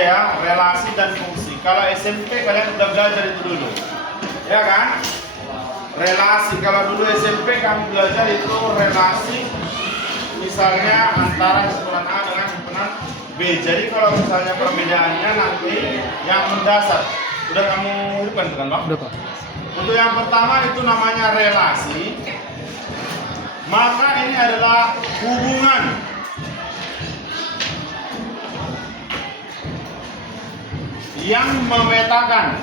aja ya, relasi dan fungsi. Kalau SMP kalian udah belajar itu dulu, ya kan? Relasi, kalau dulu SMP kami belajar itu relasi, misalnya antara himpunan A dengan himpunan B. Jadi kalau misalnya perbedaannya nanti yang mendasar, udah kamu hidupkan kan Bang? Udah Pak. Untuk yang pertama itu namanya relasi, maka ini adalah hubungan yang memetakan.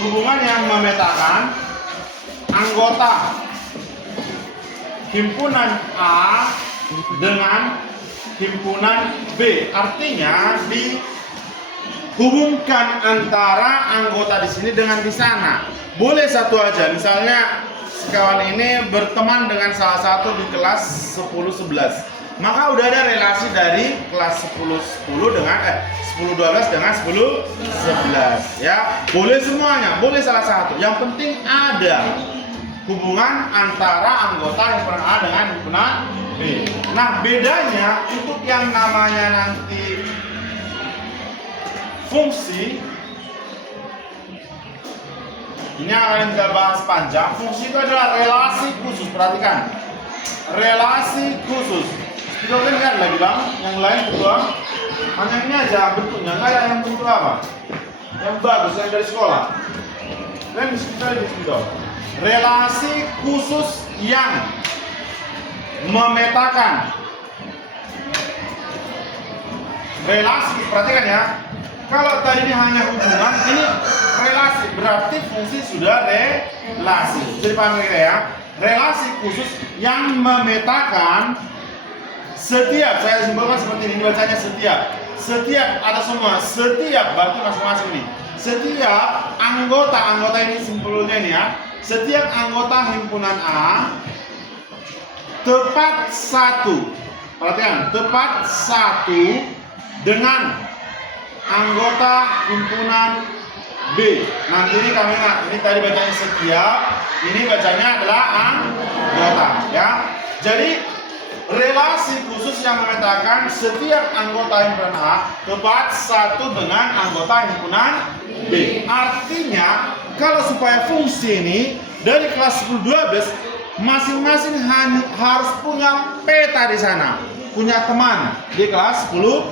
Hubungan yang memetakan anggota himpunan A dengan himpunan B. Artinya dihubungkan antara anggota di sini dengan di sana. Boleh satu aja. Misalnya kawan ini berteman dengan salah satu di kelas 10-11. Maka udah ada relasi dari kelas 10-10 dengan 10-12 dengan 10-11 ya. Boleh semuanya, boleh salah satu. Yang penting ada hubungan antara anggota himpunan A dengan himpunan B. Nah, bedanya untuk yang namanya nanti fungsi, ini akan kita bahas panjang. Fungsi itu adalah relasi khusus. Perhatikan, relasi khusus. Tidak kan lagi Bang, yang lain kedua hanya ini aja bentuknya, nggak ada yang bentuk apa yang bagus yang dari sekolah. Dan kita di situ relasi khusus yang memetakan relasi. Perhatikan ya, kalau tadi ini hanya hubungan, ini relasi, berarti fungsi sudah relasi. Jadi paham ya, relasi khusus yang memetakan setiap, saya simpulkan seperti ini bacanya, setiap ada semua, setiap berarti masing-masing ini, setiap anggota ini simpulnya ini ya, setiap anggota himpunan A tepat satu, perhatikan, tepat satu dengan anggota himpunan B. Nanti ini kami ingat, ini tadi bacanya setiap, ini bacanya adalah anggota ya. Jadi relasi khusus yang memetakan setiap anggota himpunan A tepat satu dengan anggota himpunan B. Artinya kalau supaya fungsi ini dari kelas 10-12 masing-masing harus punya peta di sana, punya teman di kelas 10.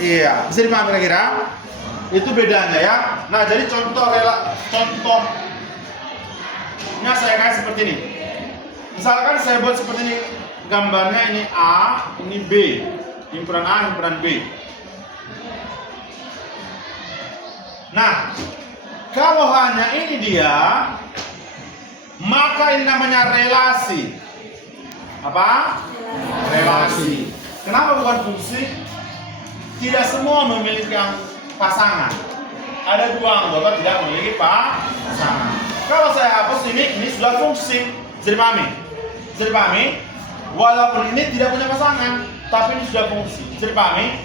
Iya, bisa dipahami kira-kira? Itu bedanya ya. Nah, jadi contohnya saya kasih seperti ini. Misalkan saya buat seperti ini. Gambarnya ini A, ini B, himpunan A, himpunan B. Nah, kalau hanya ini dia, maka ini namanya relasi. Apa? Relasi. Kenapa bukan fungsi? Tidak semua memiliki pasangan. Ada dua anggota tidak memiliki pasangan. Kalau saya hapus ini sudah fungsi. Jadi pahami? Jadi pahami? Walaupun ini tidak punya pasangan, tapi ini sudah fungsi. Jadi pahami?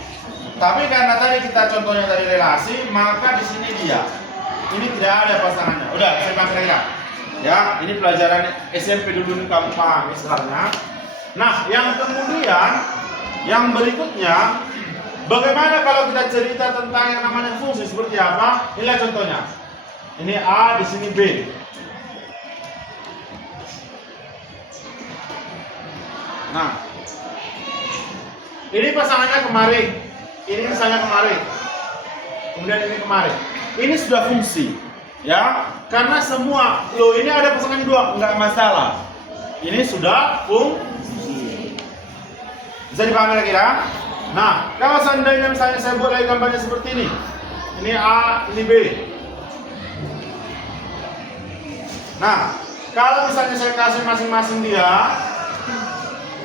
Tapi karena tadi kita contohnya dari relasi, maka di sini dia. Ini tidak ada pasangannya. Udah, saya pahami ya. Ya, ini pelajaran SMP dulu nih kamu pahami sebenarnya. Nah, yang kemudian, yang berikutnya, bagaimana kalau kita cerita tentang yang namanya fungsi seperti apa? Inilah contohnya. Ini A, di sini B. Nah, ini pasangannya kemarin, ini misalnya kemarin, kemudian ini kemarin. Ini sudah fungsi, ya, karena semua lo ini ada pasangan dua, nggak masalah. Ini sudah fungsi. Bisa dipahami kira-kira? Nah, kalau seandainya misalnya saya buat lagi gambarnya seperti ini A, ini B. Nah, kalau misalnya saya kasih masing-masing dia.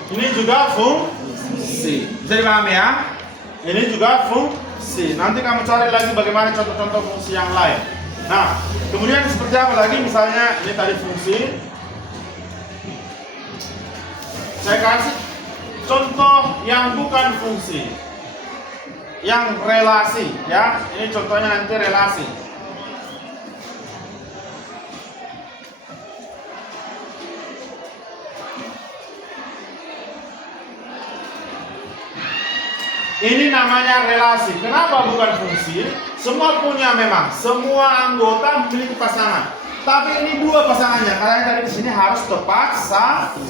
Ini juga fungsi. Bisa dipahami ya? Ini juga fungsi. Nanti kamu cari lagi bagaimana contoh-contoh fungsi yang lain. Nah, kemudian seperti apa lagi? Misalnya ini tadi fungsi. Saya kasih contoh yang bukan fungsi, yang relasi ya. Ini contohnya nanti relasi. Ini namanya relasi. Kenapa bukan fungsi? Semua punya memang, semua anggota memiliki pasangan. Tapi ini dua pasangannya, karena tadi di sini harus tepat satu.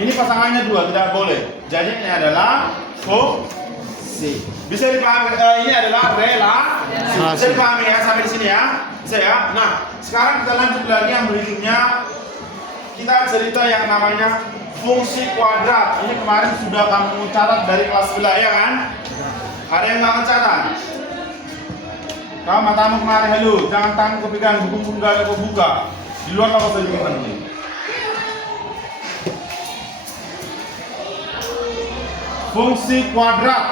Ini pasangannya dua, tidak boleh. Jadi ini adalah fungsi. Bisa dipahami? Ini adalah relasi. Bisa dipahami ya sampai di sini ya? Bisa ya? Nah, sekarang kita lanjut lagi yang berikutnya. Kita cerita yang namanya fungsi kuadrat. Ini kemarin sudah kamu catat dari kelas sebelah ya kan? Ada yang nggak mencatat? Kamu matamu kemarin dulu, jangan tangan kepegang, buku nggak ada buka. Di luar apa saja kita nanti. Fungsi kuadrat.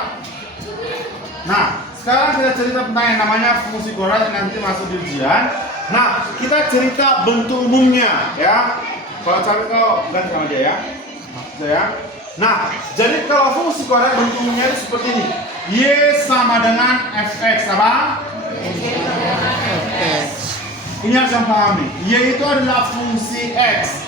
Nah, sekarang kita cerita tentang yang namanya fungsi kuadrat yang nanti masuk di ujian. Nah, kita cerita bentuk umumnya ya. Kalau cari kau ganti sama dia ya. Ya. Nah, jadi kalau fungsi kuadrat bentuknya itu seperti ini. Y sama dengan fx apa? Ini harus yang pahami. Y itu adalah fungsi x.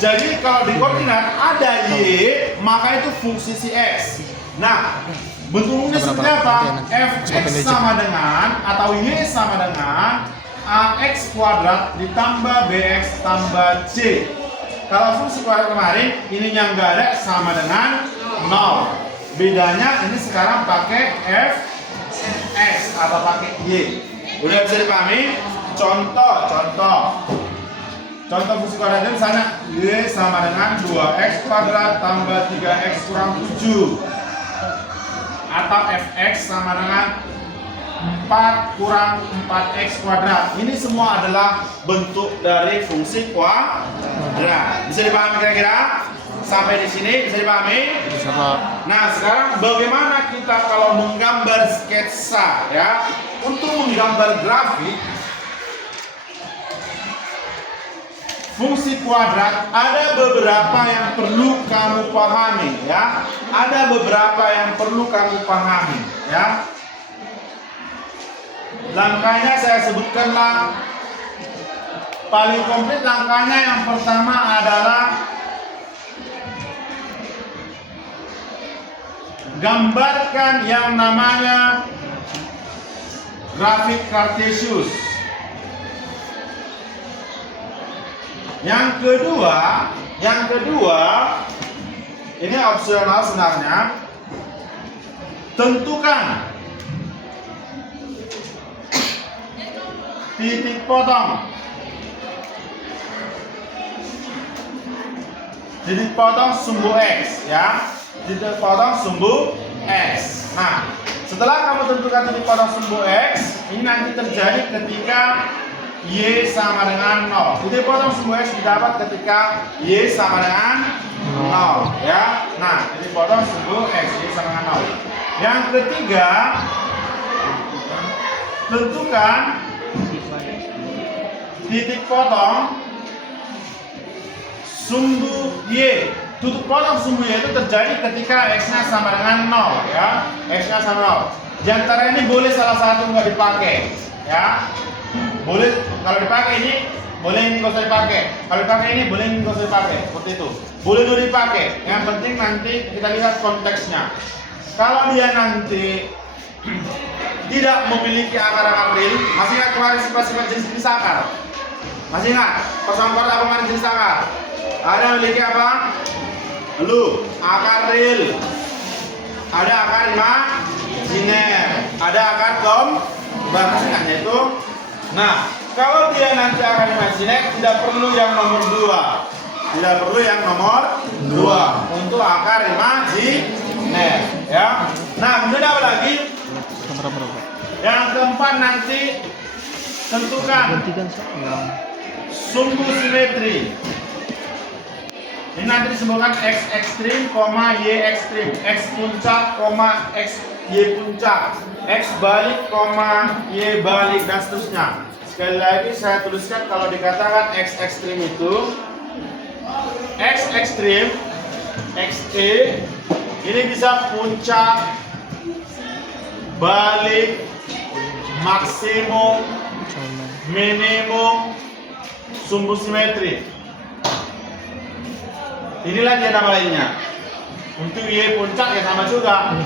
Jadi kalau di koordinat ada y, maka itu fungsi si x. Nah, bentuk umumnya seperti apa? Fx sama dengan atau y sama dengan ax kuadrat ditambah bx tambah c. Kalau fungsi kuadrat kemarin, ininya nggak ada sama dengan 0. Bedanya ini sekarang pakai fx atau pakai y. Udah bisa dipahami? Contoh fungsi kuadratnya misalnya y sama dengan 2x kuadrat tambah 3x kurang 7. Atau fx sama dengan 4 kurang 4x kuadrat. Ini semua adalah bentuk dari fungsi kuadrat. Bisa dipahami kira-kira? Sampai di sini bisa dipahami? Bisa, Pak. Nah, sekarang bagaimana kita kalau menggambar sketsa ya? Untuk menggambar grafik fungsi kuadrat ada beberapa yang perlu kamu pahami ya. Ada beberapa yang perlu kamu pahami ya. Langkahnya saya sebutkanlah. Paling komplit langkahnya yang pertama adalah gambarkan yang namanya grafik Cartesius. Yang kedua, ini opsional sebenarnya. Tentukan titik potong sumbu x ya. Titik potong sumbu x. Nah, setelah kamu tentukan titik potong sumbu x, ini nanti terjadi ketika y sama dengan 0. Titik potong sumbu x didapat ketika y sama dengan 0 ya. Nah, titik potong sumbu x y sama dengan 0. Yang ketiga, tentukan titik potong sumbu y. Titik potong sumbu y itu terjadi ketika x-nya sama dengan 0 ya. X-nya sama 0. Di antara ini boleh salah satu nggak dipakai ya. Boleh kalau dipakai ini, boleh ini nggak usah dipakai. Kalau dipakai ini, boleh ini nggak usah dipakai. Seperti itu. Boleh dulu dipakai. Yang penting nanti kita lihat konteksnya. Kalau dia nanti tidak memiliki akar-akar real, masih ingat kemarin sifat-sifat jenis akar? Masih ingat? Persamaan apa kemarin jenis akar? Ada yang memiliki apa? Lu, akar real. Ada akar imajiner. Ada akar kombinasi itu. Nah, kalau dia nanti akar imajiner, tidak perlu yang nomor 2. Tidak perlu yang nomor 2 untuk akar imajiner ya. Nah, kemudian apa lagi? Yang keempat nanti tentukan sumbu simetri. Ini nanti disebutkan x ekstrim, y ekstrim, x puncak, x y puncak, x balik, y balik dan seterusnya. Sekali lagi saya tuliskan kalau dikatakan x ekstrim itu x ekstrim, xe ini bisa puncak, balik, maksimum, minimum, sumbu simetri. Inilah dia nama lainnya. Untuk Y puncak ya sama juga.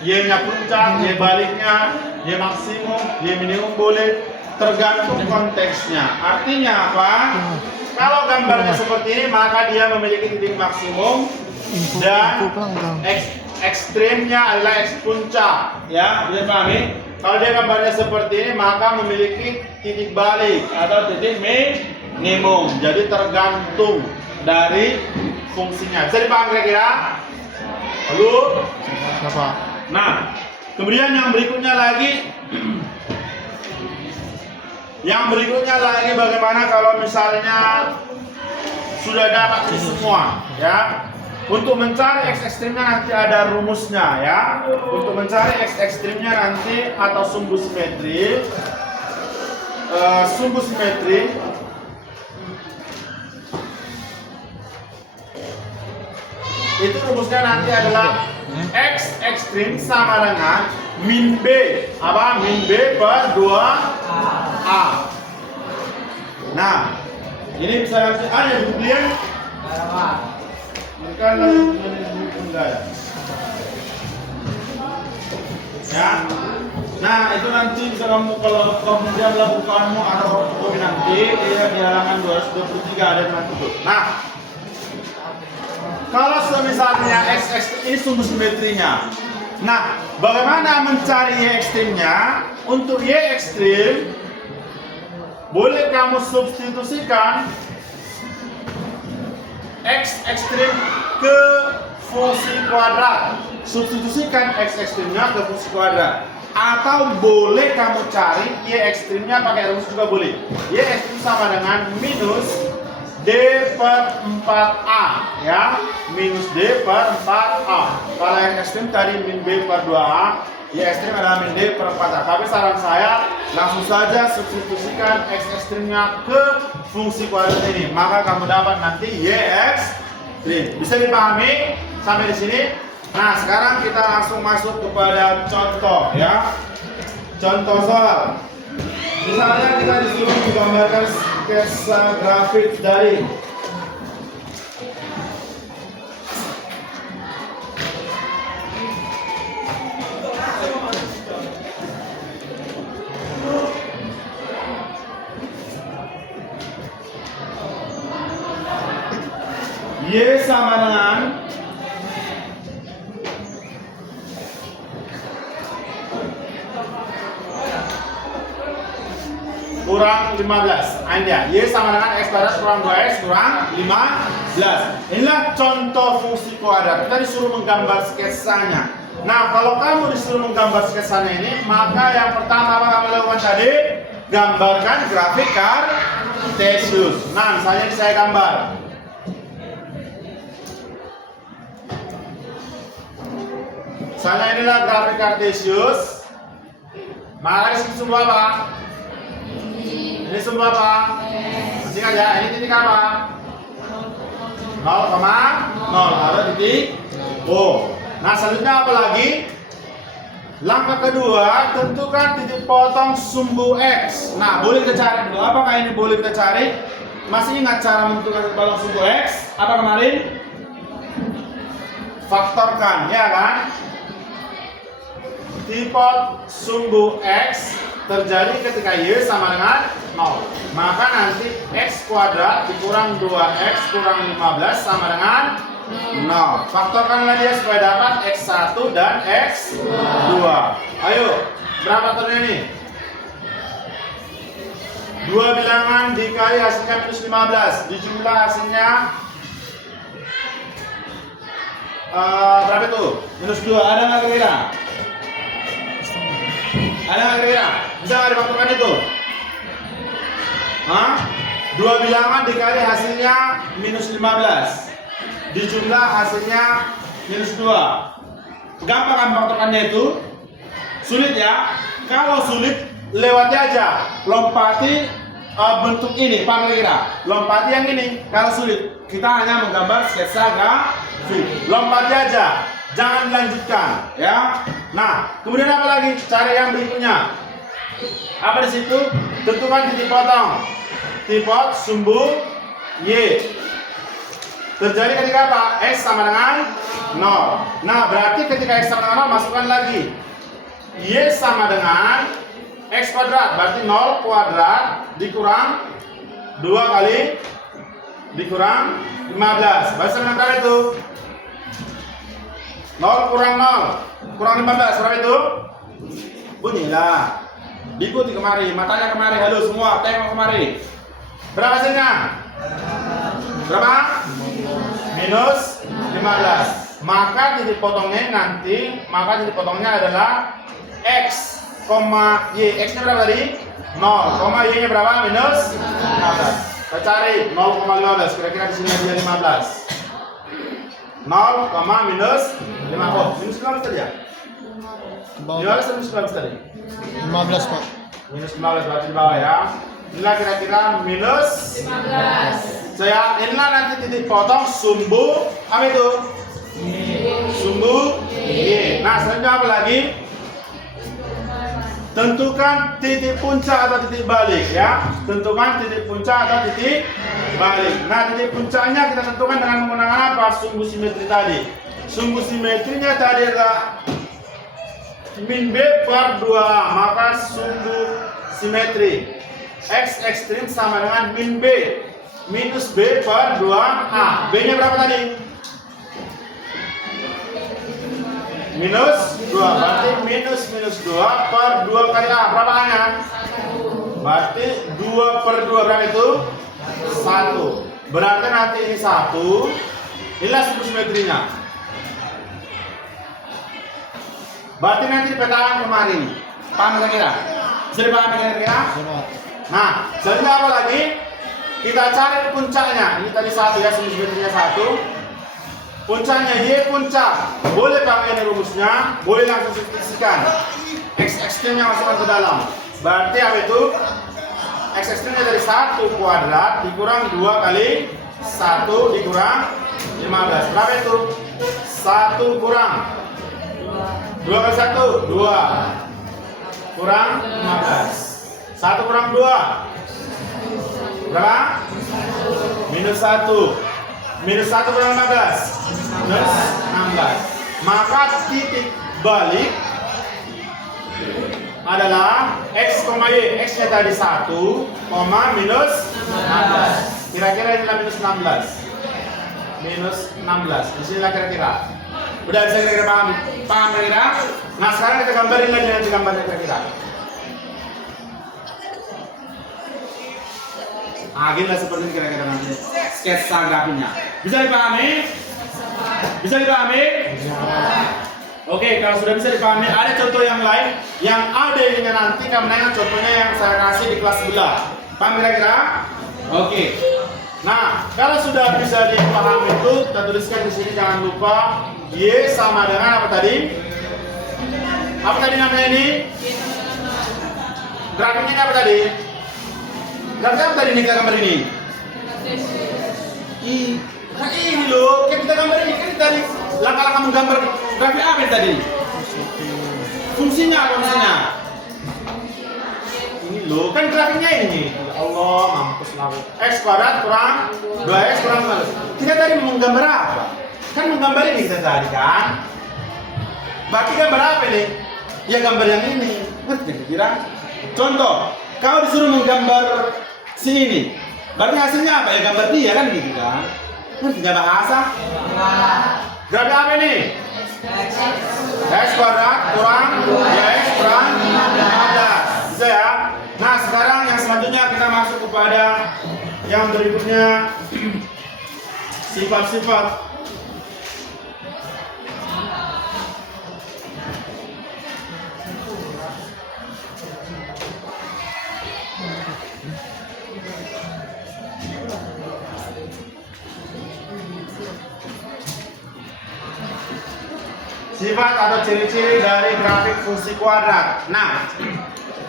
Y-nya puncak, Y baliknya, Y maksimum, Y minimum boleh, tergantung konteksnya. Artinya apa? Kalau gambarnya seperti ini, maka dia memiliki titik maksimum dan ekstrimnya adalah X puncak. Ya, bisa pahami? Kalau dia gambarnya seperti ini, maka memiliki titik balik atau titik minimum. Jadi tergantung dari fungsinya. Bisa dipahami kira-kira? Lalu, nah, kemudian yang berikutnya lagi, bagaimana kalau misalnya sudah dapat ini semua, ya? Untuk mencari X ekstrimnya nanti ada rumusnya, ya. Untuk mencari X ekstrimnya nanti atau sumbu simetri, itu rumusnya nanti adalah X ekstrim sama dengan min B. Apa? Min B per 2A. Nah, ini bisa nanti ada di kalian. Mereka enggak ya. Nah, itu nanti bisa kamu kalau kemudian melakukanmu atau kopi nanti di halaman 223 ada nanti tuh. Nah, kalau misalnya X ini sumbu simetrinya. Nah, bagaimana mencari Y ekstrimnya? Untuk Y ekstrim, boleh kamu substitusikan X ekstrim ke fungsi kuadrat. Substitusikan X ekstrimnya ke fungsi kuadrat. Atau boleh kamu cari Y ekstrimnya pakai rumus juga boleh. Y ekstrim sama dengan minus D per 4A, ya, minus D per 4A. Kalau yang ekstrim tadi min B per 2A, Y ekstrim adalah min D per 4A. Tapi saran saya langsung saja substitusikan X ekstrimnya ke fungsi kuadrat ini, maka kamu dapat nanti Y ekstrim. Bisa dipahami sampai di sini? Nah, sekarang kita langsung masuk kepada contoh, ya. Contoh soal. Misalnya kita disuruh menggambarkan sketsa grafik dari Y sama dengan kurang 15. Anda Y sama dengan X kuadrat kurang 2X kurang 15. Inilah contoh fungsi kuadrat. Kita disuruh menggambar sketsanya. Nah, kalau kamu disuruh menggambar sketsanya ini, maka yang pertama apa kamu lakukan tadi? Gambarkan grafik kartesius. Nah, misalnya ini saya gambar. Misalnya inilah grafik kartesius. Maka di sini sumbu apa? Ini sumbu apa? Masih aja. Ini titik apa? 0,0. Ada titik O. Nah, selanjutnya apa lagi? Langkah kedua, tentukan titik potong sumbu X. Nah, boleh kita cari dulu. Apakah ini boleh kita cari? Masih ingat cara menentukan titik potong sumbu X? Apa kemarin? Faktorkan, ya kan? Titik sumbu X terjadi ketika Y sama dengan 0. Maka nanti X kuadrat dikurang 2X kurang 15 sama dengan 0. Faktorkanlah dia supaya dapat X1 dan X2. Ayo, berapa ternya ini? 2 bilangan dikali hasilnya minus 15. Dijumlah hasilnya berapa itu? Minus 2. Ada nggak kira-kira? Ada nggak kira-kira? Bisa nggak difaktorkan itu? Hah? 2 bilangan dikali hasilnya minus 15. Dijumlah hasilnya minus 2. Gampang kan faktorkannya itu? Sulit ya? Kalau sulit, lewati aja. Lompati bentuk ini, paham kira? Lompati yang ini. Kalau sulit, kita hanya menggambar sketsa grafik. Lompati aja. Jangan dilanjutkan, ya. Nah, kemudian apa lagi? Cara yang berikutnya. Apa di situ? Tentukan titik potong. Titik sumbu Y. terjadi ketika apa? X sama dengan 0. Nah, berarti ketika X sama dengan 0, masukkan lagi Y sama dengan X kuadrat. Berarti 0 kuadrat dikurang 2 kali dikurang 15. Berarti sama dengan berapa itu? 0 kurang 0 kurang 15. Berapa itu? Bunyilah. Diikuti kemari, matanya kemari, halo semua, tengok kemari. Berapa hasilnya? Berapa? Minus 15. Maka titik potongnya adalah X, Y. X nya berapa tadi? 0, Y nya berapa? Minus 15. Kita cari 0,15, kira-kira di sini dia 15. 0, minus 15. Minus 15 tadi ya? 15 atau minus 15 tadi? 15 Pak. Minus 15 berarti di bawah ya. Inilah kira-kira minus 15. Inilah nanti titik potong sumbu apa itu? Sumbu Y. Nah, selanjutnya apa lagi? Tentukan titik puncak atau titik balik ya. Tentukan titik puncak atau titik balik. Nah, titik puncaknya kita tentukan dengan menggunakan apa? Sumbu simetri tadi. Sumbu simetrinya tadi adalah min B per 2A, maka sumbu simetri X ekstrim sama dengan min B minus B per 2A. B nya berapa tadi? Minus 2, berarti minus 2 per 2 kali A. Berapa A-nya? Berarti 2 per 2 berapa itu? 1. Berarti nanti ini 1. Inilah sumbu simetrinya. Berarti nanti dipetakan kemarin. Paham kira-kira? Bisa dipahami kira-kira? Nah, selanjutnya apa lagi? Kita cari puncaknya. Ini tadi 1 ya, sumbu simetrinya 1. Puncaknya Y puncak. Boleh pakai ini rumusnya, boleh langsung substitusikan. X ekstrimnya masukkan ke dalam. Berarti apa itu? X ekstrimnya dari 1 kuadrat dikurang 2 kali 1 dikurang 15. Berapa itu? 1 kurang 2 kali 1, 2 kurang 15. 1 kurang 2 berapa? Minus 1. Minus 1 kurang 15 minus 16. Maka titik balik adalah X, Y. X nya tadi 1, minus 16. Kira-kira inilah minus 16. Minus 16. Disinilah kira-kira. Udah bisa kira-kira paham? Paham kira-kira? Nah, sekarang kita gambarin lagi nanti gambarnya kira-kira. Gini lah seperti ini kira-kira nanti sketsa grafiknya. Bisa dipahami? Bisa dipahami? Oke, kalau sudah bisa dipahami, ada contoh yang lain yang ada ininya nanti karena contohnya yang saya kasih di kelas sebelah. Paham kira-kira? Oke. Nah, kalau sudah bisa dipahami itu, kita tuliskan di sini jangan lupa Y sama dengan apa tadi? Apa tadi namanya ini? Grafiknya apa tadi? Grafiknya apa tadi nih gambar ini? Nah ini loh, kan kita gambar ini kan tadi langkah-langkah menggambar grafik apa tadi? Fungsinya. Ini loh, kan grafiknya ini. Ya Allah, mampus lah. X kuadrat kurang 2X kurang 1. Kita tadi menggambar apa? Kan menggambar ini kita tadi kan? Berarti gambar apa ini? Ya gambar yang ini. Ngerti kira-kira? Contoh, kau disuruh menggambar si ini. Berarti hasilnya apa? Ya gambar dia kan gitu kan? Ngerti nggak bahasa? Grafik apa ini? X kuadrat kurang 2X kurang 15. Bisa ya? Nah, sekarang yang selanjutnya kita masuk kepada yang berikutnya, sifat-sifat. Sifat atau ciri-ciri dari grafik fungsi kuadrat. Nah,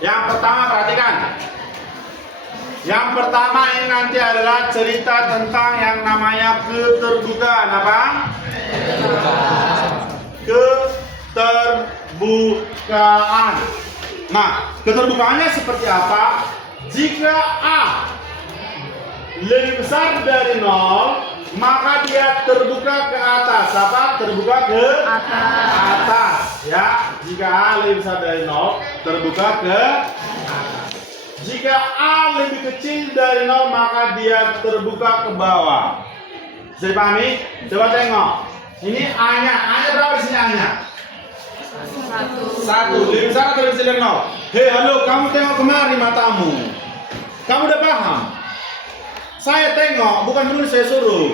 yang pertama perhatikan. Yang pertama ini nanti adalah cerita tentang yang namanya keterbukaan. Apa? Keterbukaan. Nah, keterbukaannya seperti apa? Jika A lebih besar dari 0, maka dia terbuka ke atas. Apa? Terbuka ke atas. Ya, jika A lebih besar dari 0, terbuka ke atas. Jika A lebih kecil dari 0, maka dia terbuka ke bawah. Bisa dipahami? Coba tengok. Ini A-nya. A-nya berapa di sini A-nya? 1. Lebih besar atau lebih kecil dari 0? Hei, halo, kamu tengok kemari matamu. Kamu udah paham? Saya tengok, bukan dulu saya suruh.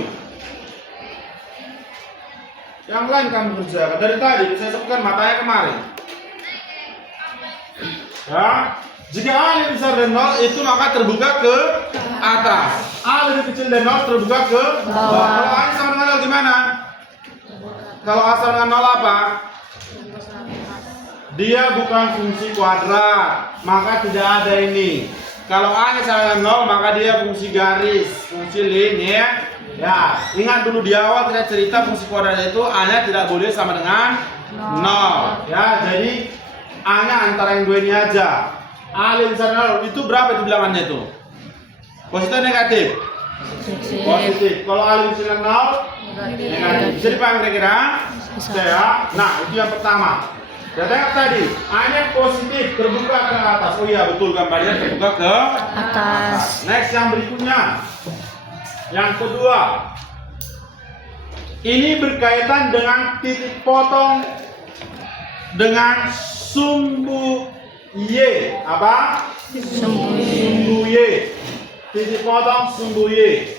Yang lain kamu kerjakan. Dari tadi saya sebutkan matanya kemari. Ya, jika A lebih besar dari 0, itu maka terbuka ke atas. A lebih kecil dari 0, terbuka ke bawah. Kalau A sama dengan 0 gimana? Kalau A sama dengan 0 apa? Dia bukan fungsi kuadrat, maka tidak ada ini. Kalau A sama dengan 0, maka dia fungsi garis, fungsi linear. Ya, ingat dulu di awal kita cerita fungsi kuadrat itu A-nya tidak boleh sama dengan 0. Ya, jadi A-nya antara yang dua ini aja. A lebih besar dari 0, itu berapa itu bilangannya itu? Positif atau negatif? Positif. Kalau A lebih besar dari 0, negatif. Bisa dipahami kira-kira? Bisa ya. Nah, itu yang pertama. Ya, tengok tadi, A-nya positif, terbuka ke atas. Oh iya, betul gambarnya terbuka ke atas. Next, yang berikutnya. Yang kedua. Ini berkaitan dengan titik potong dengan sumbu Y. Apa? Sumbu Y. Titik potong sumbu Y.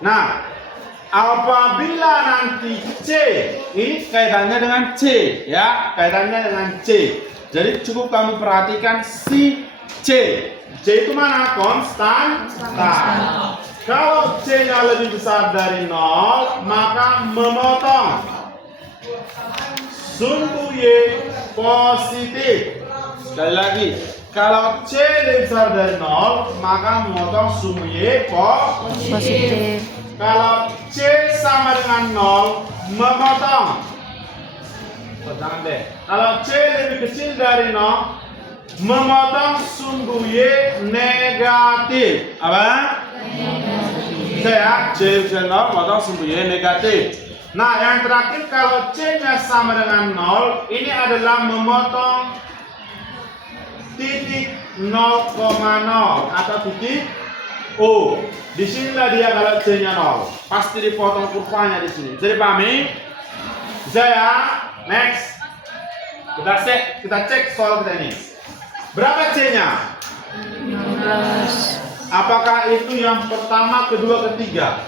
Nah, apabila nanti C, ini kaitannya dengan C, ya, kaitannya dengan C. Jadi cukup kamu perhatikan si C. C itu mana? Konstan. Kalau C-nya lebih besar dari 0, maka memotong sumbu Y positif. Sekali lagi, kalau C lebih besar dari 0, maka memotong sumbu Y positif. Kalau C sama dengan 0, memotong. Jangan deh. Kalau C lebih kecil dari 0, memotong sumbu Y negatif. Apa? Negatif. Ya, C lebih kecil dari 0, memotong sumbu Y negatif. Nah, yang terakhir kalau C-nya sama dengan 0, ini adalah memotong titik 0,0 atau titik O. Di sinilah dia kalau C-nya 0. Pasti dipotong kurvanya di sini. Jadi pahami? Bisa ya? Next. Kita cek soal kita ini. Berapa C-nya? 15. Apakah itu yang pertama, kedua, ketiga?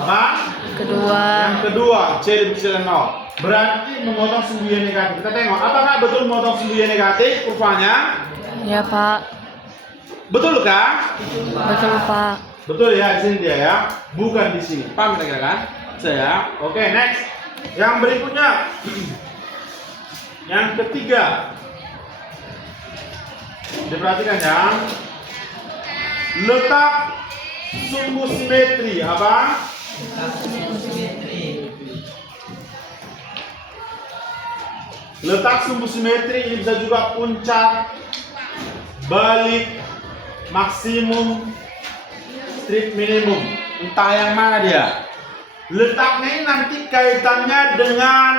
Apa? Yang kedua, C lebih kecil dari 0. Berarti memotong sumbu Y negatif. Kita tengok, apakah betul memotong sumbu Y negatif kurvanya? Ya, Pak. Betul kah? Betul, Pak. Betul ya, di sini dia ya. Bukan di sini. Paham kira-kira kan? Saya. Oke, next. Yang berikutnya. Yang ketiga. Diperhatikan ya. Letak sumbu simetri. Apa? Letak sumbu simetri ini bisa juga puncak, balik, maksimum, strip minimum. Entah yang mana dia. Letaknya ini nanti kaitannya dengan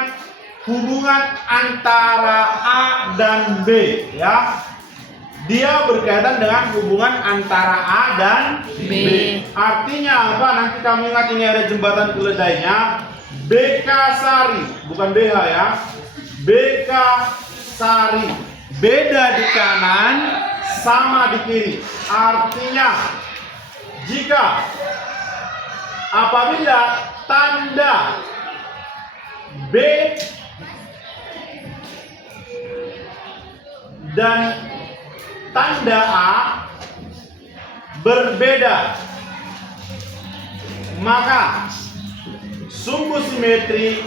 hubungan antara A dan B, ya. Dia berkaitan dengan hubungan antara A dan B. Artinya apa? Nanti kamu ingat ini ada jembatan keledainya. BK Sari, bukan BH ya. BK Sari. Beda di kanan, sama di kiri. Artinya jika apabila tanda B dan tanda A berbeda, maka sumbu simetri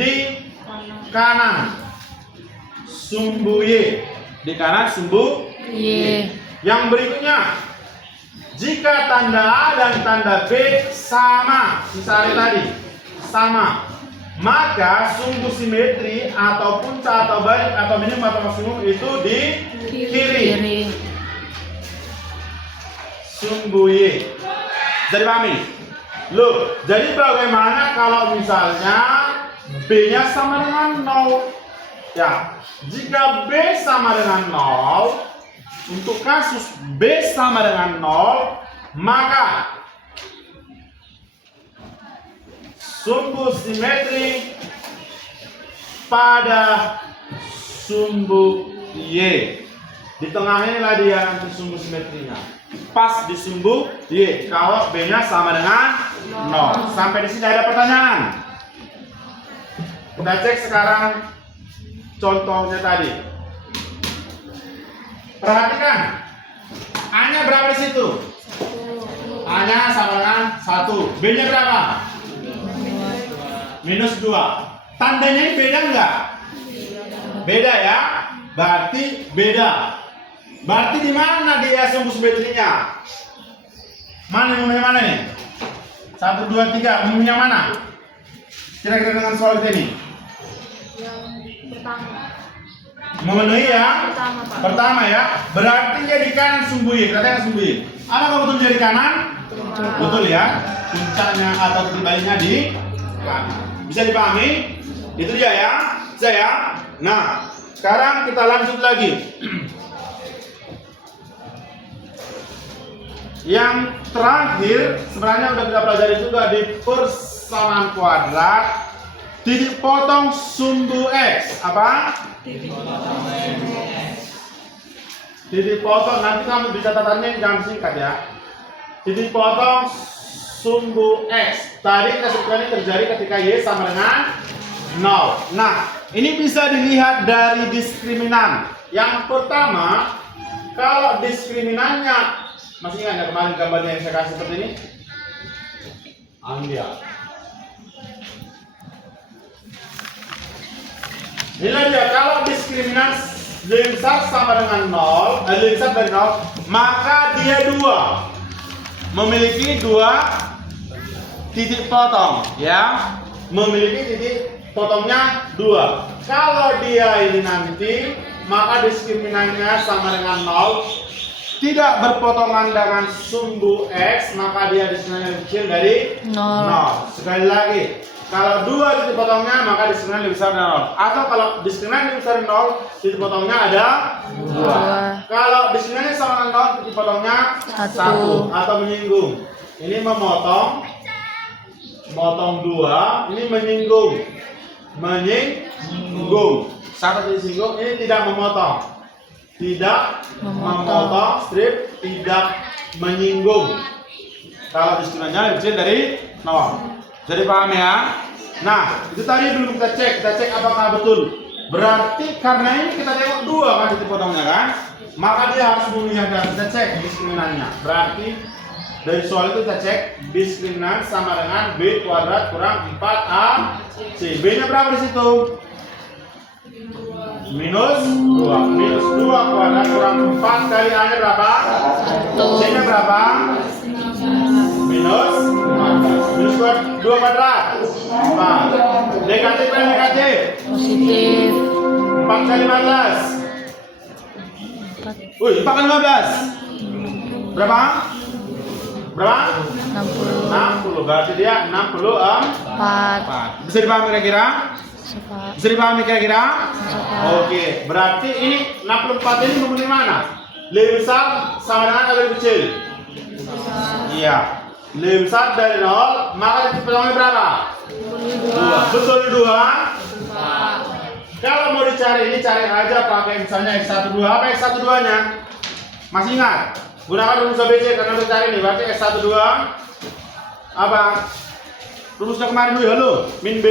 di kanan sumbu Y, di kanan sumbu Y. Yang berikutnya, jika tanda A dan tanda B sama, misalnya tadi sama, maka sumbu simetri atau puncak atau balik atau minimum atau maksimum itu di kiri. Sumbu Y. Jadi pahami? Loh, jadi bagaimana kalau misalnya B-nya sama dengan 0? Ya, jika B sama dengan 0, untuk kasus B sama dengan 0, maka sumbu simetri pada sumbu Y. Di tengah inilah dia nanti sumbu simetrinya. Pas di sumbu Y kalau B-nya sama dengan 0. Sampai di sini ada pertanyaan. Kita cek sekarang contohnya tadi. Perhatikan. A-nya berapa di situ? A-nya sama dengan 1. B-nya berapa? Minus 2. Tandanya ini beda enggak? Beda ya? Berarti beda. Berarti di mana dia sumbu simetrinya? Mana nih? 1, 2, 3. Umumnya mana? Kira-kira dengan soal ini? Yang pertama. Memenuhi ya? Pertama ya. Berarti dia di kanan sumbu Y. Kita lihat sumbu Y. Apakah betul dia di kanan? Betul ya. Puncaknya atau baliknya di kanan. Bisa dipahami? Itu dia ya. Bisa ya. Nah, sekarang kita lanjut lagi. Yang terakhir sebenarnya udah kita pelajari juga di persamaan kuadrat. Titik potong sumbu X. Apa? Titik potong, nanti kamu di catatannya jangan singkat ya. Titik potong sumbu X. Tadi kita sebutkan ini terjadi ketika Y sama dengan 0. Nah, ini bisa dilihat dari diskriminan. Yang pertama, kalau diskriminannya, masih ingat ya kemarin gambarnya yang saya kasih seperti ini? Dia. Inilah dia, kalau diskriminan lebih besar sama dengan 0, lebih besar dari 0, maka dia memiliki dua titik potong, ya, memiliki titik potongnya 2. Kalau dia ini nanti, maka diskriminannya sama dengan 0, tidak berpotongan dengan sumbu X, maka dia diskriminannya lebih kecil dari 0. Sekali lagi, kalau 2 titik potongnya, maka diskriminannya lebih besar dari 0. Atau kalau diskriminannya lebih besar dari 0, titik potongnya ada 2. Kalau diskriminannya sama dengan 0, titik potongnya 1 atau menyinggung. Ini memotong 2, ini menyinggung. Satu disinggung, ini tidak memotong. Tidak memotong, strip, tidak menyinggung. Kalau diskriminannya lebih kecil dari 0. Jadi paham ya? Nah, itu tadi belum kita cek apakah betul. Berarti karena ini kita tengok 2 kan titik potongnya kan, maka dia harus melihat. Kita cek diskriminannya. Berarti dari soal itu kita cek diskriminan sama dengan B kuadrat kurang 4AC. B-nya berapa di situ? Minus 2 kuadrat kurang 4 kali A-nya berapa? 1. C-nya berapa? Minus 2 kuadrat 4. Negatif dan negatif? Positif. 4 kali 15. 4 kali 15 berapa? 60. Berarti dia 64. Bisa dipahami kira-kira? Bisa dipahami kira-kira? Oke, berarti ini 64 ini memenuhi mana? Lebih besar sama dengan atau lebih kecil? Iya, lebih besar dari 0, maka titik potongnya berapa? 2. Betul 2? Kalau mau dicari ini, cari aja pakai misalnya X12. Apa X12 nya? Masih ingat? Gunakan rumus ABC karena kita cari nih. Berarti X12 apa? Rumusnya kemarin dulu, halo. Min B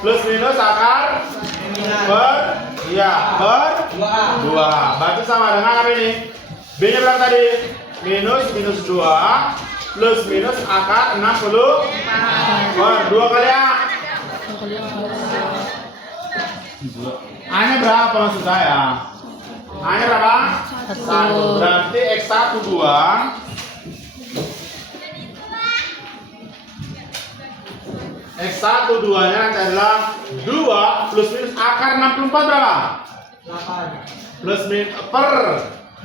plus minus akar per 2. Berarti sama dengan apa ini? B nya berapa tadi? Minus 2 plus minus akar 60 per 2 kali A. A nya berapa maksud saya? A nya berapa? 1. Berarti X12 1 X1 2 nya nanti adalah 2 plus minus akar 64 berapa? 8 plus minus per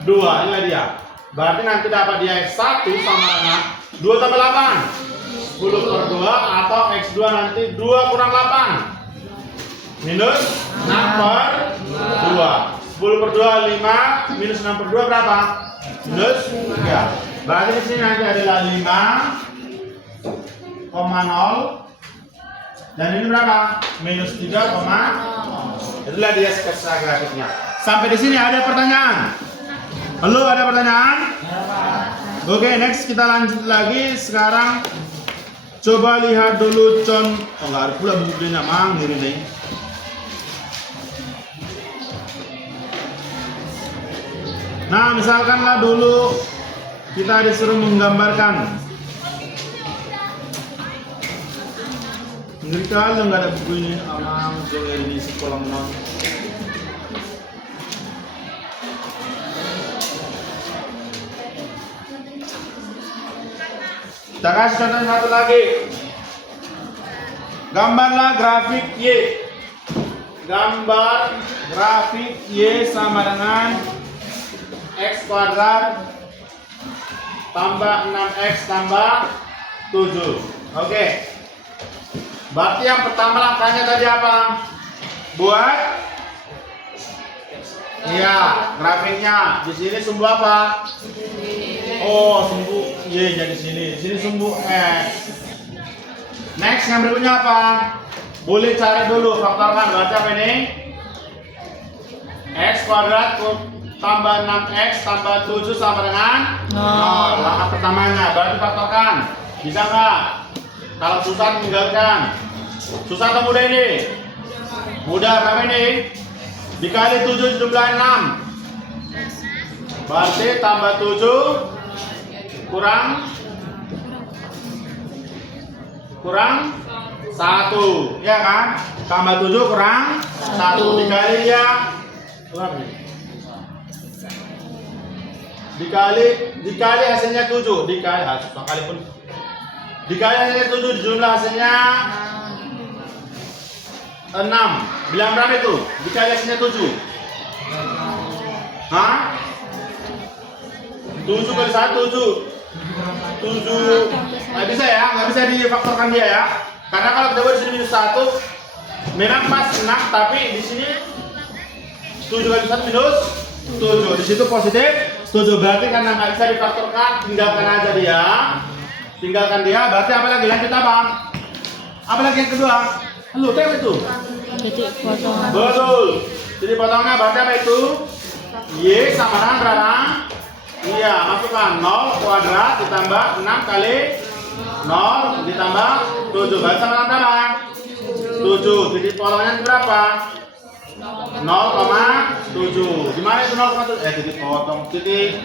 2, inilah dia. Berarti nanti dapat dia X1 sama dengan 2 tambah 8 10 per 2 atau X2 nanti 2 kurang 8 minus 6 per 2. 10 per 2 5 minus 6 per 2 berapa? Minus 3. Berarti di sini nanti adalah 5,0 dan ini berapa? Minus 3, itulah dia sketsa grafiknya. Sampai di sini ada pertanyaan? Halo, ada pertanyaan? Oke, next kita lanjut lagi. Sekarang coba lihat dulu contoh. Oh, nggak ada pula bukunya, mang ini nih. Nah, misalkanlah dulu kita disuruh menggambarkan. Ngeri kali nggak ada buku ini, amang soalnya ini sekolah menang. Kita kasih contoh satu lagi. Gambarlah grafik Y. Gambar grafik Y sama dengan X kuadrat tambah 6X tambah 7. Oke. Berarti yang pertama langkahnya tadi apa? Buat iya, grafiknya. Di sini sumbu apa? Oh, sumbu Y nya di sini. Di sini sumbu X. Next yang berikutnya apa? Boleh cari dulu faktorkan. Berarti apa ini? X kuadrat tambah 6X tambah 7 sama dengan 0. Langkah pertamanya berarti faktorkan. Bisa nggak? Kalau susah tinggalkan. Susah atau mudah ini? Mudah. Berapa ini? Dikali 7 jumlah 6. Berarti tambah 7 kurang 1, ya kan? Tambah 7 kurang 1 dikali ya. Dikali hasilnya 7, dikali hasilnya 7 dijumlah hasilnya 6. Bilang berapa itu? Dikali hasilnya 7. Hah? 7 kali 1 7. Nggak bisa ya, nggak bisa difaktorkan dia ya. Karena kalau kita buat di sini minus 1, memang pas 6, tapi di sini 7 kali 1 minus 7. Di situ positif 7. Berarti karena nggak bisa difaktorkan, tinggalkan aja dia. Tinggalkan dia. Berarti apa lagi? Lanjut apa? Apa lagi yang kedua? Lu tahu itu? Titik potongan. Betul. Jadi potongnya berarti apa itu? Y sama dengan berapa? Iya, masukkan 0 kuadrat ditambah 6 kali 0 ditambah 7. Berarti sama dengan berapa? 7. Titik potongnya berapa? 0,7. Di mana itu 0,7? Titik potong. Titik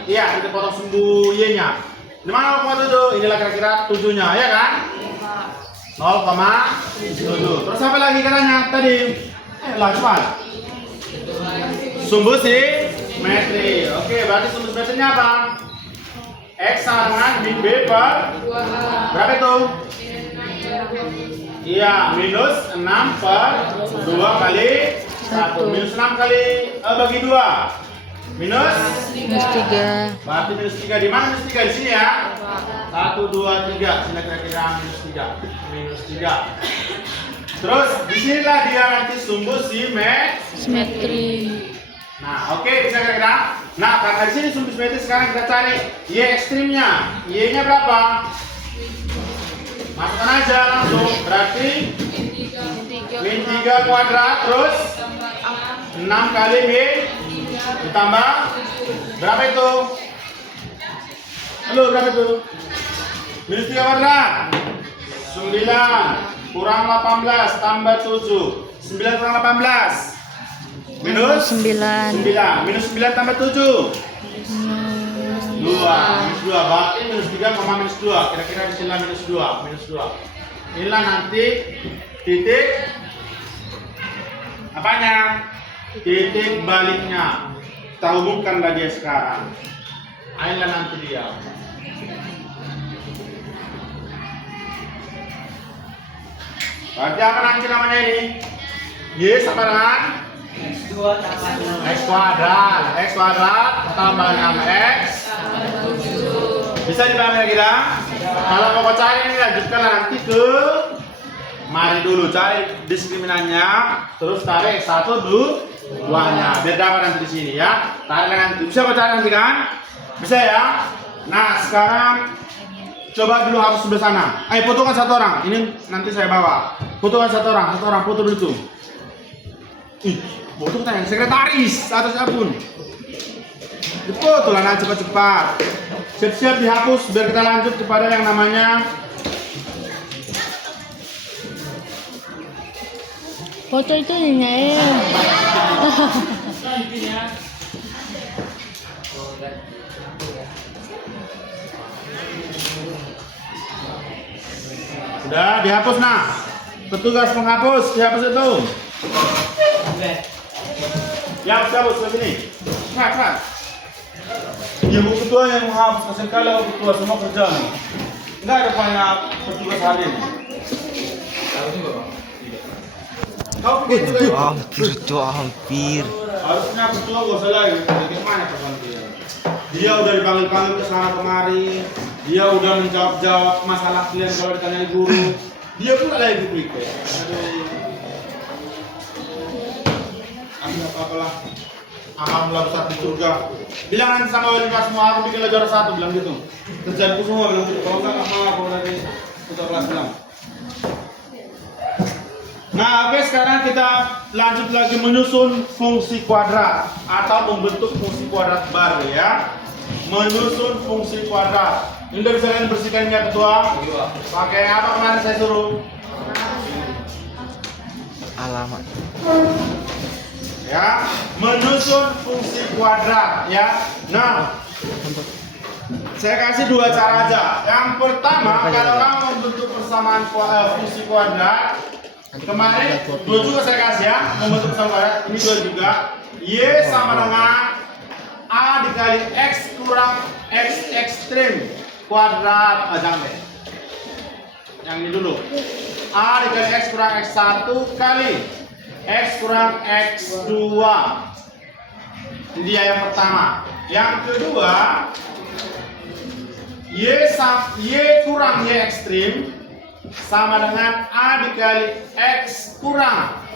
potong sumbu Y-nya. Di mana 0,7? Inilah kira-kira 7-nya, ya kan? 0,7. Terus apa lagi katanya tadi? Lah cepat. Sumbu simetri. Oke, berarti sumbu simetrinya apa? X sama dengan min B per berapa itu? Iya, minus 6 per 2 kali 1. Minus 6 kali bagi 2. Minus 3. Berarti minus 3. Di mana minus 3? Di sini ya. 1, 2, 3. Sini kira-kira minus 3. Minus 3. Terus disinilah dia nanti sumbu Simetri. Nah, oke, bisa kira-kira. Nah, karena di sini sumbu simetri sekarang kita cari Y ekstrimnya. Y-nya berapa? Masukkan aja langsung. Berarti min 3 kuadrat terus 6 kali min ditambah berapa itu? Halo, berapa itu? Minus 3 kuadrat 9 kurang 18 tambah 7. 9 kurang 18 minus 9. Minus 9 tambah 7 2. Minus 2. Berarti minus 3 koma minus 2. Kira-kira di sini minus 2. Minus 2. Inilah nanti titik apanya? Titik baliknya. Kita hubungkanlah dia sekarang. Inilah nanti dia. Berarti apa nanti namanya ini? Y sama dengan X kuadrat. X kuadrat tambah 6X. Bisa dipahami lagi dah? Kalau mau cari ini lanjutkan nanti ke mari dulu cari diskriminannya, terus tarik X1 2-nya. Biar dapat nanti di sini ya. Tarik nanti. Bisa kau cari nanti kan? Bisa ya? Nah, sekarang coba dulu hapus sebelah sana. Ayo fotokan satu orang. Ini nanti saya bawa. Fotokan satu orang foto dulu tuh. Ih, foto tanya sekretaris atau siapapun. Foto lah cepat-cepat. Siap-siap dihapus biar kita lanjut kepada yang namanya Foto itu nyanyi. sudah dihapus. Nah, petugas penghapus dihapus itu. Ya, hapus ke sini. Nah. Ibu ketua yang menghapus, kasih kalau ketua semua kerja nih. Enggak ada banyak petugas hadir. Kau hampir. Harusnya ketua gak usah lagi. Bagaimana kapan dia? Dia udah dipanggil ke sana kemari. Dia udah menjawab masalah kalian kalau ditanya guru. Dia pun gak lagi diberi ya. Apalah. Alhamdulillah besar di surga. Bilang nanti sama wali kelas semua aku bikin juara 1 bilang gitu. Kerjaanku semua bilang gitu. Kalau enggak sama aku dari ketua kelas bilang. Nah, oke, sekarang kita lanjut lagi menyusun fungsi kuadrat atau membentuk fungsi kuadrat baru ya. Menyusun fungsi kuadrat. Ini udah bisa kalian bersihkan ya ketua? Pakai apa kemarin saya suruh? Alamat. Ya, menyusun fungsi kuadrat ya. Nah, saya kasih dua cara aja. Yang pertama, kalau kamu membentuk persamaan fungsi kuadrat, kemarin dua juga saya kasih ya, membentuk persamaan kuadrat. Ini dua juga. Y sama dengan A dikali X kurang X ekstrim kuadrat. Jangan deh. Yang ini dulu. A dikali X kurang X1 kali X kurang X2. Ini dia yang pertama. Yang kedua, Y kurang Y ekstrim sama dengan A dikali X kurang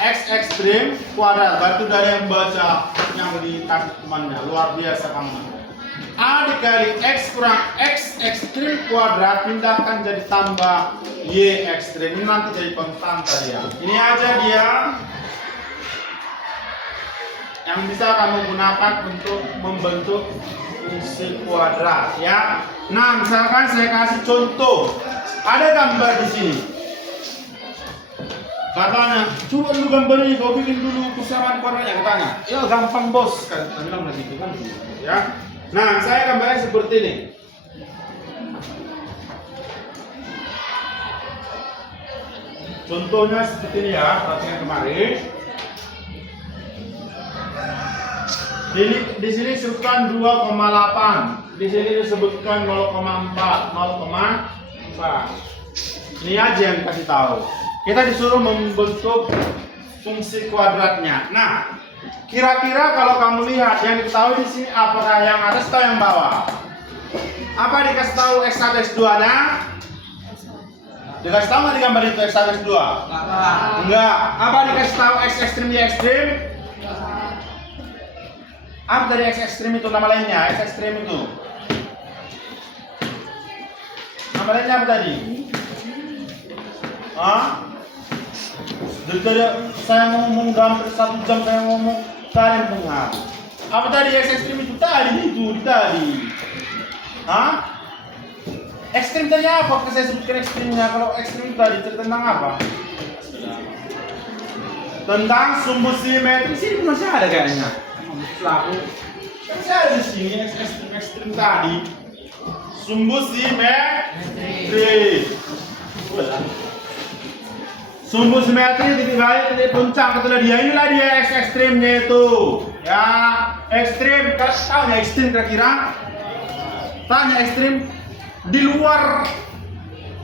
X ekstrim kuadrat. Berarti dari yang baca yang dikasih temannya luar biasa kamu. A dikali X kurang X ekstrim kuadrat pindahkan jadi tambah Y ekstrim. Ini nanti jadi konstanta dia. Ini aja dia yang bisa kamu gunakan untuk membentuk fungsi kuadrat ya. Nah, misalkan saya kasih contoh. Ada gambar di sini. Katanya, coba dulu gambar ini, kau bikin dulu persamaan kuadratnya. Katanya, ya gampang bos. Kan bilang begitu kan, ya. Nah, saya gambarnya seperti ini. Contohnya seperti ini ya, perhatikan kemarin. Di sini disebutkan 2,8. Di sini disebutkan 0,4, 0,4. Ini aja yang kasih tahu. Kita disuruh membentuk fungsi kuadratnya. Nah, kira-kira kalau kamu lihat yang diketahui di sini apakah yang atas atau yang bawah? Apa dikasih tahu X1 X2-nya? Dikasih tahu nggak di gambar itu X1 X2? Enggak. Apa dikasih tahu X ekstrim Y ekstrim? Apa dari X ekstrim itu nama lainnya? X ekstrim itu nama lainnya apa tadi? Dari tadi saya ngomong hampir 1 jam saya ngomong kalian dengar. Apa tadi X ekstrim itu tadi Ekstrim tadi apa? Saya sebutkan ekstrimnya. Kalau ekstrim tadi tentang apa? Tentang sumbu simetri. Sini masih ada kayaknya. Laku. Masih ada di sini ekstrim tadi. Sumbu simetri. Sumbu simetri titik balik titik puncak ketelah dia. Inilah dia X ekstrimnya itu. Ya, ekstrim. Kalau tahu ya ekstrim kira-kira? Tanya ekstrim di luar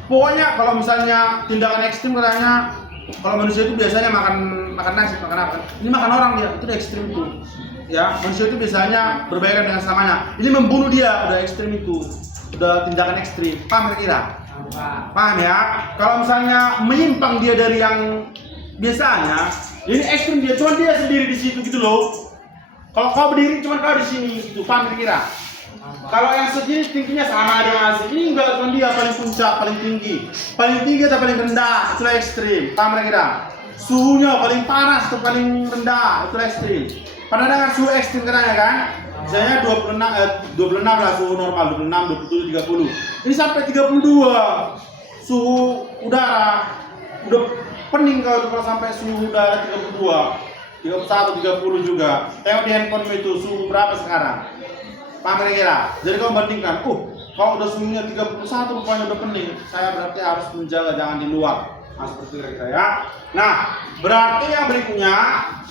Pokoknya kalau misalnya tindakan ekstrim katanya, kalau manusia itu biasanya makan nasi, makan apa? Ini makan orang dia, itu udah ekstrim tuh. Ya, manusia itu biasanya berbaikan dengan samanya. Ini membunuh dia, udah ekstrim itu, udah tindakan ekstrim. Paham kira-kira? Paham ya? Kalau misalnya menyimpang dia dari yang biasanya, ini ekstrim dia, cuma dia sendiri di situ gitu loh. Kalau kau berdiri cuma kau di sini, gitu. Paham kira-kira? Kalau yang segini tingginya sama dengan asli, ini enggak, cuma dia paling puncak, paling tinggi atau paling rendah, itulah ekstrim. Paham kira-kira? Suhunya paling panas atau paling rendah, itulah ekstrim. Pernah dengar suhu ekstrim katanya kan? Misalnya 26 lah suhu normal, 26, 27, 30. Ini sampai 32 suhu udara. Udah pening kalau sampai suhu udara 32, 31, 30 juga. Tengok di handphone itu suhu berapa sekarang. Paham kira-kira? Jadi kau bandingkan, kalau udah suhunya 31 rupanya udah pening, saya berarti harus menjaga jangan di luar. Nah, seperti kira-kira ya. Nah, berarti yang berikutnya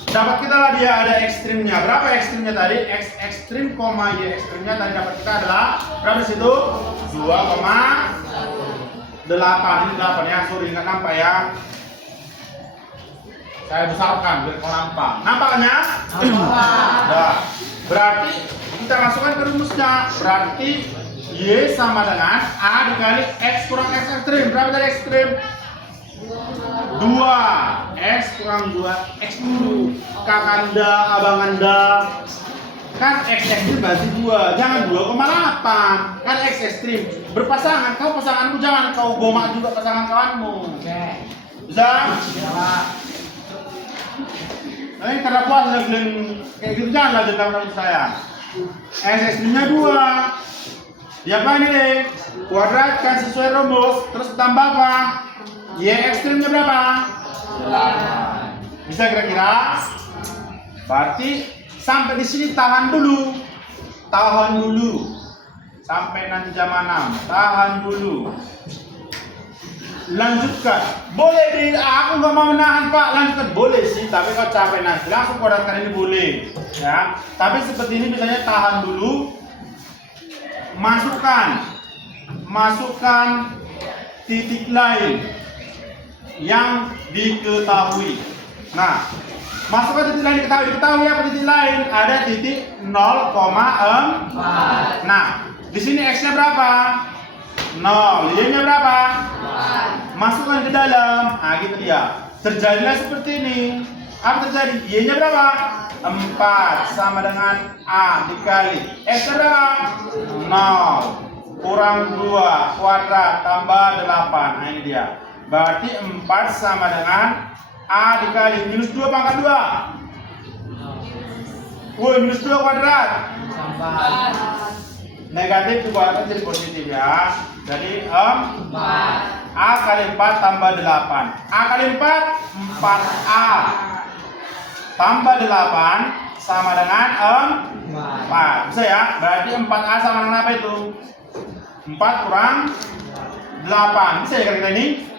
dapat kita lah dia ada ekstrimnya. Berapa ekstrimnya tadi? X ekstrim, Y ekstrimnya tadi dapat kita adalah berapa di situ? 2,8. Ini 8 ya, sorry nggak nampak ya. Saya besarkan biar kau nampak. Nampaknya? Nah, berarti kita masukkan ke rumusnya. Berarti Y sama dengan A dikali X kurang X ekstrim. Berapa tadi ekstrim? 2. X kurang 2 X dulu. Kakanda, abang anda. Kan X ekstrim berarti 2. Jangan 2,8. Kan X ekstrim berpasangan. Kau pasanganmu jangan kau gomak juga pasangan kawanmu. Bisa? Nah, ini karena puasa kayak gitu janganlah tentang saya. X ekstrimnya 2. Ya apa ini deh? Kuadratkan sesuai rumus. Terus tambah apa? Y ekstrimnya berapa? 8. Bisa kira-kira? Berarti sampai di sini tahan dulu. Sampai nanti jam 6. Tahan dulu. Lanjutkan. Boleh aku nggak mau menahan Pak. Lanjutkan. Boleh sih, tapi kalau capek nanti langsung kuadratkan ini boleh. Ya. Tapi seperti ini misalnya tahan dulu. Masukkan titik lain yang diketahui. Nah, masukkan titik lain diketahui apa titik lain? Ada titik 0,4. Nah, di sini X-nya berapa? 0. Y-nya berapa? 4. Masukkan ke dalam. Nah, gitu dia. Terjadilah seperti ini. Apa terjadi? Y-nya berapa? 4 sama dengan A dikali X-nya berapa? 0 kurang 2 kuadrat tambah 8. Nah, ini dia. Berarti 4 sama dengan A dikali minus 2 pangkat 2. Minus 2 kuadrat. Negatif dikuadratkan jadi positif ya. Jadi 4. A kali 4 tambah 8. A kali 4, 4A. Tambah 8 sama dengan 4. Bisa ya? Berarti 4A sama dengan apa itu? 4 kurang 8. Bisa ya kira-kira ini?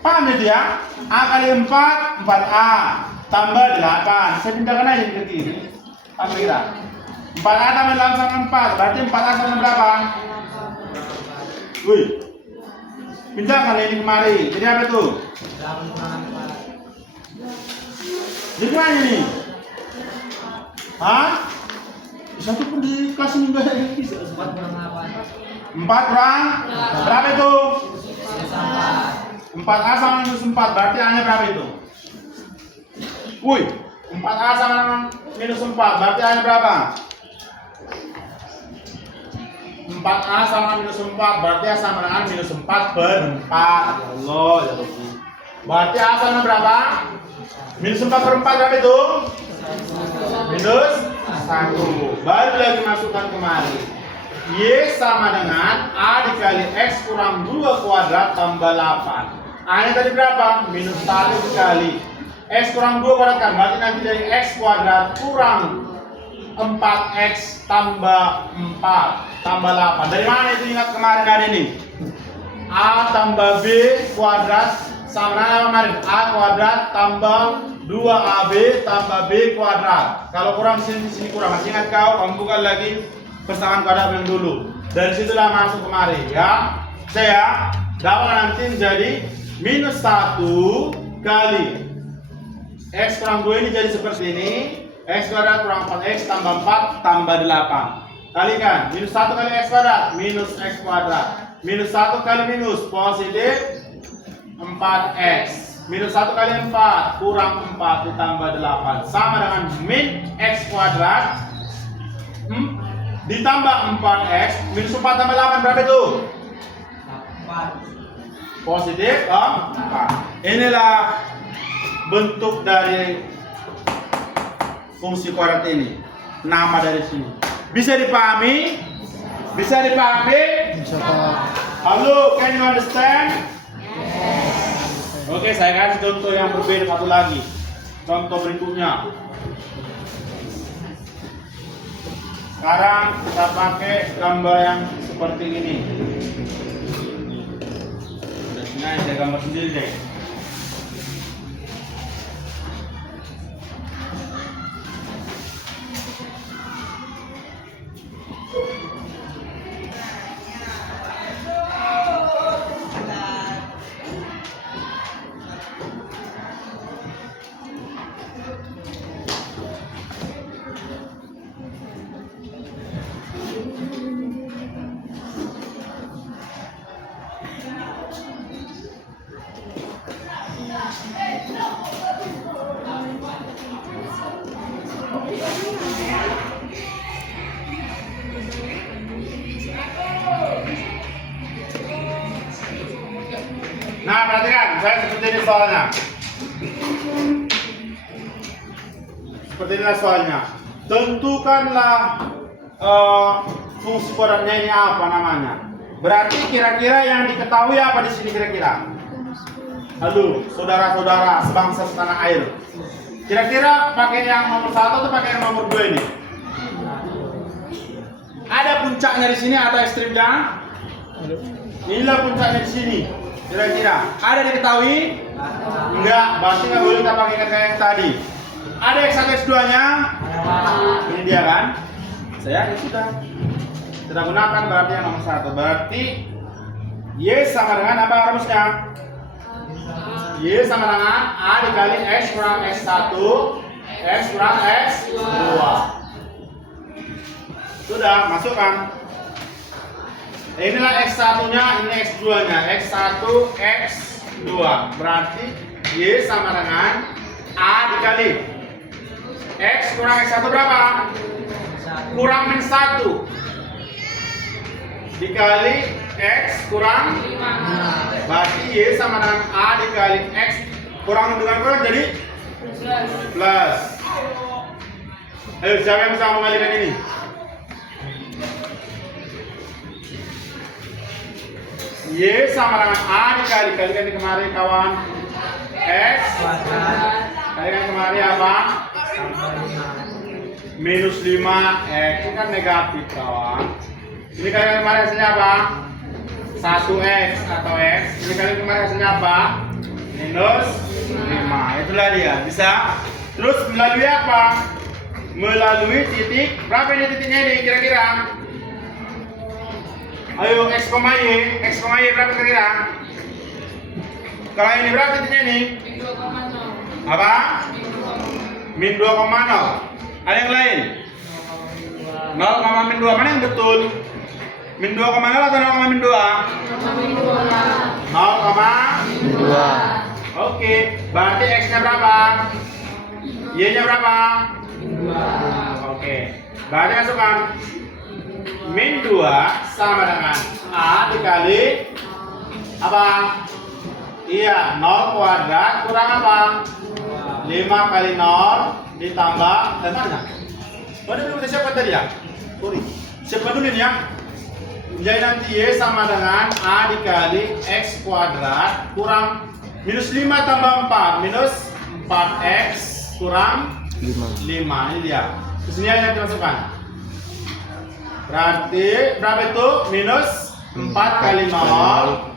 Paham itu ya? A kali 4, 4A. Tambah 8. Saya pindahkan aja ke kiri. Paham kira? 4A tambah 8 sama 4. Berarti 4A sama berapa? Wih. Pindahkan ini kemari. Jadi apa itu? Jadi mana nih? Hah? Satu pun di kelas ini enggak ada yang bisa. 4 kurang berapa itu? 4A sama minus 4, berarti A-nya berapa itu? Wih, 4A sama dengan minus 4, berarti A-nya berapa? 4A sama minus 4, berarti A sama dengan minus 4 per 4. Allah, ya Rabbi. Berarti A sama berapa? Minus 4 per 4 berapa itu? Minus 1. Baru lagi masukkan kemari. Y sama dengan A dikali X kurang 2 kuadrat tambah 8. A-nya tadi berapa? Minus 1 dikali X kurang 2 kuadrat kan? Berarti nanti dari X kuadrat kurang 4X tambah 4 tambah 8. Dari mana itu ingat kemarin ada ini? A tambah B kuadrat sama dengan kemarin? A kuadrat tambah 2AB tambah B kuadrat. Kalau kurang sini kurang. Masih ingat kau? Kamu buka lagi persamaan kuadrat yang dulu. Dari situlah masuk kemari ya. Saya dapat nanti jadi minus 1 kali X kurang 2 ini jadi seperti ini. X kuadrat kurang 4X tambah 4 tambah 8. Kalikan, minus 1 kali X kuadrat, minus X kuadrat. Minus 1 kali minus, positif 4X. Minus 1 kali 4, kurang 4 ditambah 8. Sama dengan min X kuadrat ditambah 4X. Minus 4 tambah 8 berapa itu? 4. Positif 4. Inilah bentuk dari fungsi kuadrat ini. Nama dari sini. Bisa dipahami? Bisa dipahami? Bisa Pak. Halo, can you understand? Oke, saya kasih contoh yang berbeda satu lagi. Contoh berikutnya. Sekarang kita pakai gambar yang seperti ini. Nah, saya gambar sendiri deh. Nah, perhatikan, saya seperti ini soalnya. Seperti inilah soalnya. Tentukanlah fungsi kuadratnya ini apa namanya. Berarti kira-kira yang diketahui apa di sini kira-kira? Halo, saudara-saudara sebangsa setanah air. Kira-kira pakai yang nomor 1 atau pakai yang nomor 2 ini? Ada puncaknya di sini atau ekstrimnya? Inilah puncaknya di sini. Kira-kira ada diketahui? Enggak, berarti nggak boleh kita pakai kata yang tadi. Ada X1 X2 nya? Ini dia kan? Saya ya sudah. Kita gunakan berarti yang nomor 1. Berarti Y sama dengan apa rumusnya? Y sama dengan A dikali X kurang X1 X kurang X2. Sudah, masukkan. Inilah X1 nya, ini X2 nya. X1 X2 berarti Y sama dengan A dikali X kurang X1 berapa? Kurang min 1 dikali X kurang 5. Berarti Y sama dengan A dikali X kurang dengan kurang jadi plus. Ayo, siapa yang bisa mengalihkan ini? Y sama dengan A dikalikan di kemari kawan X kalikan kemari apa? Minus 5X. Ini kan negatif kawan. Ini kalikan kemari hasilnya apa? 1X atau X. Ini kalikan kemari hasilnya apa? Minus 5. Itulah dia. Bisa. Terus melalui apa? Melalui titik. Berapa ini titiknya ini kira-kira? Ayo X, Y berapa kira-kira? Kalau ini berapa titiknya ini? Apa? Min 2,0. Ada yang lain? 0, min 2. Mana yang betul? Min 2,0 atau 0, min 2? 0, min 2. Oke, berarti X nya berapa? Y nya berapa? 2. Oke, berarti masukkan min 2 sama dengan A dikali apa? Iya, 0 kuadrat kurang apa? 5 kali 0 ditambah dan mana? Mana dulu kita siapkan tadi ya? Sorry, siapkan dulu ini ya. Jadi nanti Y sama dengan A dikali X kuadrat kurang minus 5 tambah 4 minus 4X kurang 5. Ini dia. Di sini yang dimasukkan. Berarti berapa itu? Minus 4 kali 0.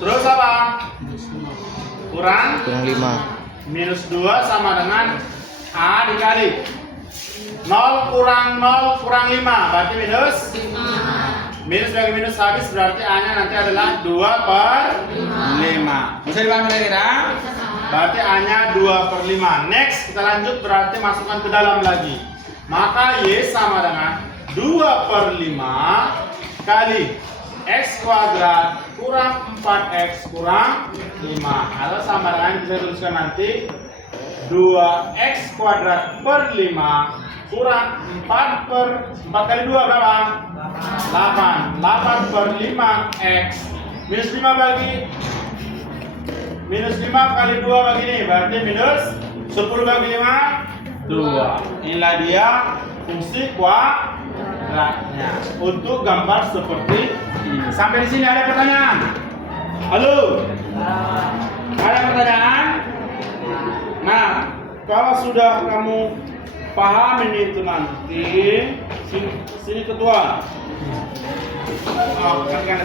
Terus apa? Kurang 5. Minus 2 sama dengan A dikali 0 kurang 0 kurang 5. Berarti minus 5. Minus bagi minus habis berarti A-nya nanti adalah 2/5. Bisa dipahami kira-kira? Berarti A-nya 2/5. Next, kita lanjut berarti masukkan ke dalam lagi. Maka Y sama dengan 2/5 kali X kuadrat kurang 4X kurang 5. Atau sama dengan bisa tuliskan nanti 2X kuadrat per 5 kurang 4 kali 2 berapa? 8. 8/5X. Minus 5 bagi minus 5 kali 2 bagi ini berarti minus 10 bagi 5 2. Inilah dia fungsi kuadratnya untuk gambar seperti ini. Sampai di sini ada pertanyaan? Halo? Ada pertanyaan? Nah, kalau sudah kamu paham ini itu nanti sini ketua. Oh, kan